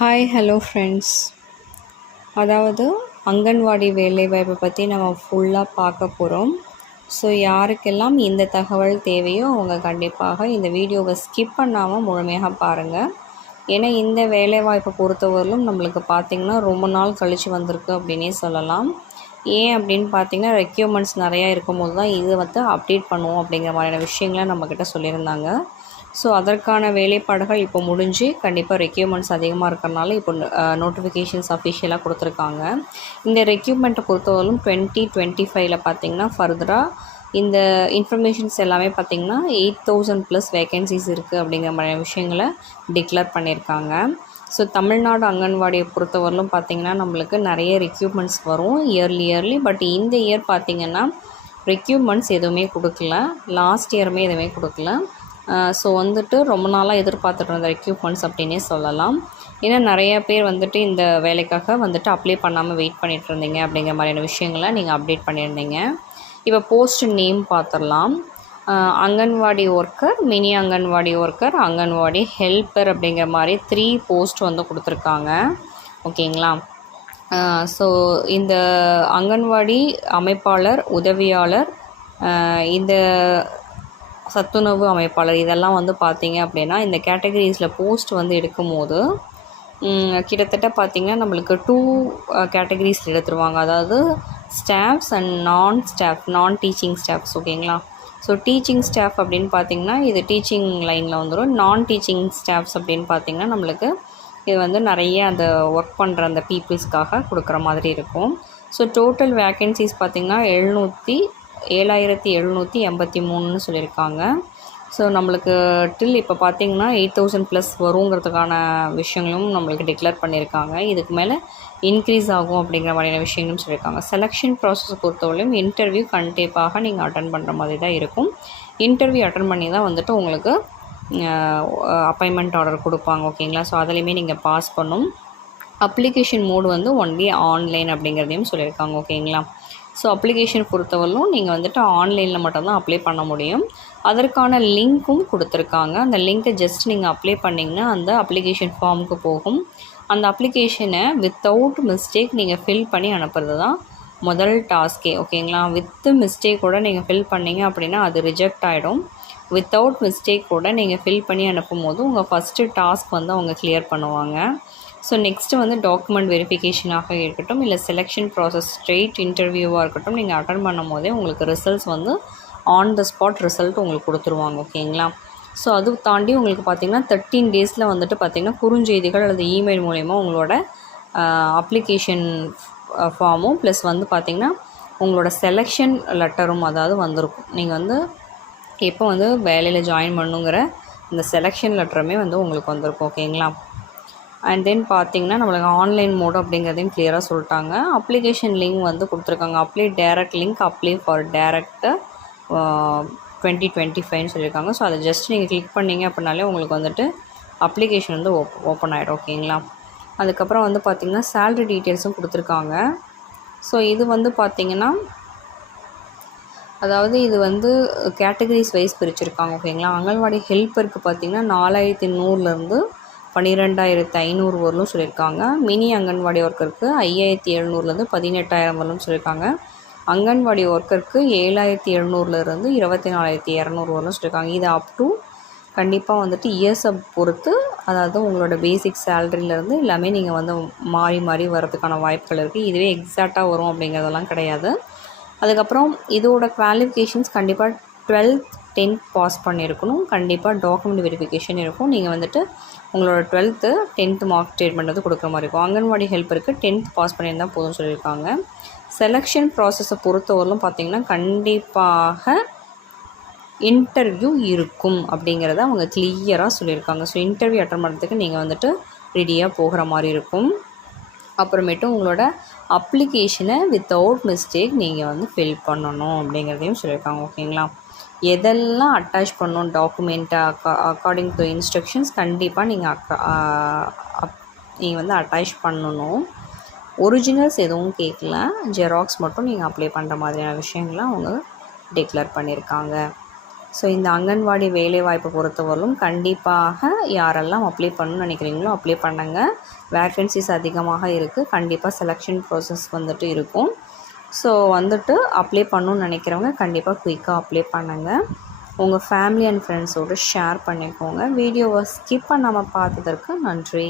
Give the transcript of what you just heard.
Hi hello friends. அதாவது அங்கன்வாடி வேலைவாய்ப்பை பற்றி நம்ம ஃபுல்லாக பார்க்க போகிறோம். ஸோ யாருக்கெல்லாம் இந்த தகவல் தேவையோ அவங்க கண்டிப்பாக இந்த வீடியோவை ஸ்கிப் பண்ணாமல் முழுமையாக பாருங்கள். ஏன்னா இந்த வேலைவாய்ப்பை பொறுத்தவரையிலும் நம்மளுக்கு பார்த்திங்கன்னா ரொம்ப நாள் கழித்து வந்திருக்கு அப்படின்னே சொல்லலாம். ஏன் அப்படின்னு பார்த்திங்கன்னா ரெக்யூர்மெண்ட்ஸ் நிறையா இருக்கும்போது தான் இது அப்டேட் பண்ணுவோம் அப்படிங்கிற மாதிரியான விஷயங்களை நம்மக்கிட்ட சொல்லியிருந்தாங்க. ஸோ அதற்கான வேலைப்பாடுகள் இப்போ முடிஞ்சு கண்டிப்பாக ரெக்யூர்மெண்ட்ஸ் அதிகமாக இருக்கிறனால இப்போ நோட்டிஃபிகேஷன்ஸ் அஃபிஷியலாக கொடுத்துருக்காங்க. இந்த ரெக்யூர்மெண்ட்டை பொறுத்தவரைக்கும் 2025 பார்த்திங்கன்னா ஃபர்தராக இந்த இன்ஃபர்மேஷன்ஸ் எல்லாமே பார்த்திங்கன்னா 8000+ வேகன்சிஸ் இருக்குது அப்படிங்கிற மாதிரி விஷயங்களை டிக்ளேர் பண்ணியிருக்காங்க. ஸோ தமிழ்நாடு அங்கன்வாடியை பொறுத்தவரையிலும் பார்த்திங்கன்னா நம்மளுக்கு நிறைய ரெக்யூர்மெண்ட்ஸ் வரும் இயர்லி. பட் இந்த இயர் பார்த்திங்கன்னா ரெக்யூர்மெண்ட்ஸ் எதுவுமே கொடுக்கல, லாஸ்ட் இயருமே எதுவுமே கொடுக்கல. ஸோ ரொம்ப நாளாக எதிர்பார்த்துட்டு இருந்த ரெக்யூர்மெண்ட்ஸ் அப்படின்னே சொல்லலாம். ஏன்னா நிறைய பேர் இந்த வேலைக்காக அப்ளை பண்ணாமல் வெயிட் பண்ணிகிட்டு இருந்தீங்க அப்படிங்கிற மாதிரியான விஷயங்களை நீங்கள் அப்டேட் பண்ணியிருந்தீங்க. இப்போ போஸ்ட் நேம் பார்த்துடலாம். Anganwadi worker, mini anganwadi worker, anganwadi helper அப்படிங்கிற மாதிரி 3 போஸ்ட் கொடுத்துருக்காங்க. ஓகேங்களா? ஸோ இந்த அங்கன்வாடி அமைப்பாளர், உதவியாளர், இந்த சத்துணவு அமைப்பாளர் இதெல்லாம் பார்த்திங்க அப்படின்னா இந்த கேட்டகரிஸில் போஸ்ட் எடுக்கும்போது கிட்டத்தட்ட பார்த்திங்கன்னா நம்மளுக்கு 2 கேட்டகரிஸில் எடுத்துருவாங்க. அதாவது ஸ்டாஃப்ஸ் அண்ட் நான் டீச்சிங் ஸ்டாஃப்ஸ். ஓகேங்களா? ஸோ டீச்சிங் ஸ்டாஃப் அப்படின்னு பார்த்திங்கன்னா இது டீச்சிங் லைனில் வந்துடும். நான் டீச்சிங் ஸ்டாஃப்ஸ் அப்படின்னு பார்த்திங்கன்னா நம்மளுக்கு இது நிறைய அந்த ஒர்க் பண்ணுற அந்த பீப்புள்ஸ்க்காக கொடுக்குற மாதிரி இருக்கும். ஸோ டோட்டல் வேக்கன்சிஸ் பார்த்திங்கன்னா 7783 சொல்லியிருக்காங்க. ஸோ நம்மளுக்கு இப்போ பார்த்திங்கன்னா 8000+ வருங்கிறதுக்கான விஷயங்களும் நம்மளுக்கு டிக்ளேர் பண்ணியிருக்காங்க. இதுக்கு மேலே இன்க்ரீஸ் ஆகும் அப்படிங்கிற மாதிரியான விஷயங்களும் சொல்லியிருக்காங்க. செலெக்ஷன் ப்ராசஸ் பொறுத்தவரையும் இன்டர்வியூ கண்டிப்பாக நீங்கள் அட்டன் பண்ணுற மாதிரி தான் இருக்கும். இன்டர்வியூ அட்டன் பண்ணி தான் உங்களுக்கு அப்பாயின்மெண்ட் ஆர்டர் கொடுப்பாங்க. ஓகேங்களா? ஸோ அதிலையுமே நீங்கள் பாஸ் பண்ணும். அப்ளிகேஷன் மோடு ஒன்லி ஆன்லைன் அப்படிங்கிறதையும் சொல்லியிருக்காங்க. ஓகேங்களா? ஸோ அப்ளிகேஷன் பொறுத்தவரையும் நீங்கள் ஆன்லைனில் மட்டும்தான் அப்ளை பண்ண முடியும். அதற்கான லிங்க்கும் கொடுத்துருக்காங்க. அந்த லிங்க்கை ஜஸ்ட் நீங்கள் அப்ளை பண்ணிங்கன்னா அந்த அப்ளிகேஷன் ஃபார்முக்கு போகும். அந்த அப்ளிகேஷனை வித்தவுட் மிஸ்டேக் நீங்கள் ஃபில் பண்ணி அனுப்புறது தான் முதல் டாஸ்கே. ஓகேங்களா? வித்து மிஸ்டேக் கூட நீங்கள் ஃபில் பண்ணிங்க அப்படின்னா அது ரிஜெக்ட் ஆகிடும். வித்தவுட் மிஸ்டேக் கூட நீங்கள் ஃபில் பண்ணி அனுப்பும் போது உங்கள் ஃபஸ்ட்டு டாஸ்க் அவங்க கிளியர் பண்ணுவாங்க. ஸோ நெக்ஸ்ட்டு டாக்குமெண்ட் வெரிஃபிகேஷனாக இருக்கட்டும், இல்லை செலெக்ஷன் ப்ராசஸ் ஸ்ட்ரெயிட் இன்டர்வியூவாக இருக்கட்டும், நீங்கள் அட்டன் பண்ணும் போதே உங்களுக்கு results on the spot result உங்களுக்கு கொடுத்துருவாங்க. ஓகேங்களா? ஸோ அது தாண்டி உங்களுக்கு பார்த்திங்கன்னா 13 டேஸில் பார்த்திங்கன்னா குறுஞ்செய்திகள் அல்லது இமெயில் மூலயமா உங்களோட அப்ளிகேஷன் ஃபார்மும் ப்ளஸ் பார்த்திங்கன்னா உங்களோட செலெக்ஷன் லெட்டரும் அதாவது வந்திருக்கும். நீங்கள் எப்போ வேலையில் ஜாயின் பண்ணுங்கிற இந்த செலெக்ஷன் லெட்டருமே உங்களுக்கு வந்திருக்கும். ஓகேங்களா? அண்ட் தென் பார்த்திங்கன்னா நம்மளுக்கு ஆன்லைன் மோடு அப்படிங்கிறதையும் கிளியராக சொல்லிட்டாங்க. அப்ளிகேஷன் லிங்க் கொடுத்துருக்காங்க. Apply direct link, apply for direct 2025 சொல்லியிருக்காங்க. ஸோ அதை ஜஸ்ட் நீங்கள் கிளிக் பண்ணிங்க அப்படின்னாலே உங்களுக்கு அப்ளிகேஷன் ஓப்பன் ஆகிடும். ஓகேங்களா? அதுக்கப்புறம் பார்த்திங்கன்னா சேலரி டீட்டெயில்ஸும் கொடுத்துருக்காங்க. ஸோ இது பார்த்திங்கன்னா அதாவது இது கேட்டகரிஸ் வைஸ் பிரிச்சுருக்காங்க. ஓகேங்களா? அங்கன்வாடி ஹெல்ப்பருக்கு பார்த்திங்கன்னா 4100 12500 வரலும் சொல்லியிருக்காங்க. மினி அங்கன்வாடி ஒர்க்கருக்கு 5700 18000 வரலும் சொல்லியிருக்காங்க. அங்கன்வாடி ஒர்க்கருக்கு 7700 24200 வரலும் சொல்லியிருக்காங்க. இது அப் டு கண்டிப்பாக இயர்ஸை பொறுத்து, அதாவது உங்களோட பேசிக் சேலரியிலேருந்து எல்லாமே நீங்கள் மாறி வரதுக்கான வாய்ப்புகள் இருக்குது. இதுவே எக்ஸாக்டாக வரும் அப்படிங்கிறதெல்லாம் கிடையாது. அதுக்கப்புறம் இதோட குவாலிஃபிகேஷன்ஸ் கண்டிப்பாக 12th 10th பாஸ் பண்ணியிருக்கணும். கண்டிப்பாக டாக்குமெண்ட் வெரிஃபிகேஷன் இருக்கும். நீங்கள் உங்களோட 12th 10th மார்க் ஸ்டேட்மெண்ட் கொடுக்குற மாதிரி இருக்கும். அங்கன்வாடி ஹெல்ப்பருக்கு 10th பாஸ் பண்ணியிருந்தால் போதும் சொல்லியிருக்காங்க. செலெக்ஷன் ப்ராசஸை பொறுத்தவரையிலும் பார்த்திங்கன்னா கண்டிப்பாக இன்டர்வியூ இருக்கும் அப்படிங்கிறத அவங்க கிளியராக சொல்லியிருக்காங்க. ஸோ இன்டர்வியூ அட்டன் பண்ணுறதுக்கு நீங்கள் ரெடியாக போகிற மாதிரி இருக்கும். அப்புறமேட்டு உங்களோட அப்ளிகேஷனை வித்தவுட் மிஸ்டேக் நீங்கள் ஃபில் பண்ணணும் அப்படிங்கிறதையும் சொல்லியிருக்காங்க. ஓகேங்களா? எதெல்லாம் அட்டாச் பண்ணணும் டாக்குமெண்ட்டை அக்கார்டிங் டு இன்ஸ்ட்ரக்ஷன்ஸ் கண்டிப்பாக நீங்கள் அட்டாச் பண்ணணும். ஒரிஜினல்ஸ் எதுவும் கேட்கல, ஜெராக்ஸ் மட்டும் நீங்கள் அப்ளை பண்ணுற மாதிரியான விஷயங்களை அவங்க டிக்ளேர் பண்ணியிருக்காங்க. ஸோ இந்த அங்கன்வாடி வேலைவாய்ப்பை பொறுத்தவரையிலும் கண்டிப்பாக யாரெல்லாம் அப்ளை பண்ணணும்னு நினைக்கிறீங்களோ அப்ளை பண்ணுங்கள். வேக்கன்சிஸ் அதிகமாக இருக்குது. கண்டிப்பாக செலெக்ஷன் ப்ராசஸ் வந்துட்டு இருக்கும். ஸோ வந்துட்டு அப்ளை பண்ணணும்னு நினைக்கிறவங்க கண்டிப்பாக குயிக்காக அப்ளை பண்ணுங்கள். உங்கள் ஃபேமிலி அண்ட் ஃப்ரெண்ட்ஸோடு ஷேர் பண்ணிக்கோங்க. வீடியோவை ஸ்கிப் பண்ணாமல் பார்த்ததற்கு நன்றி.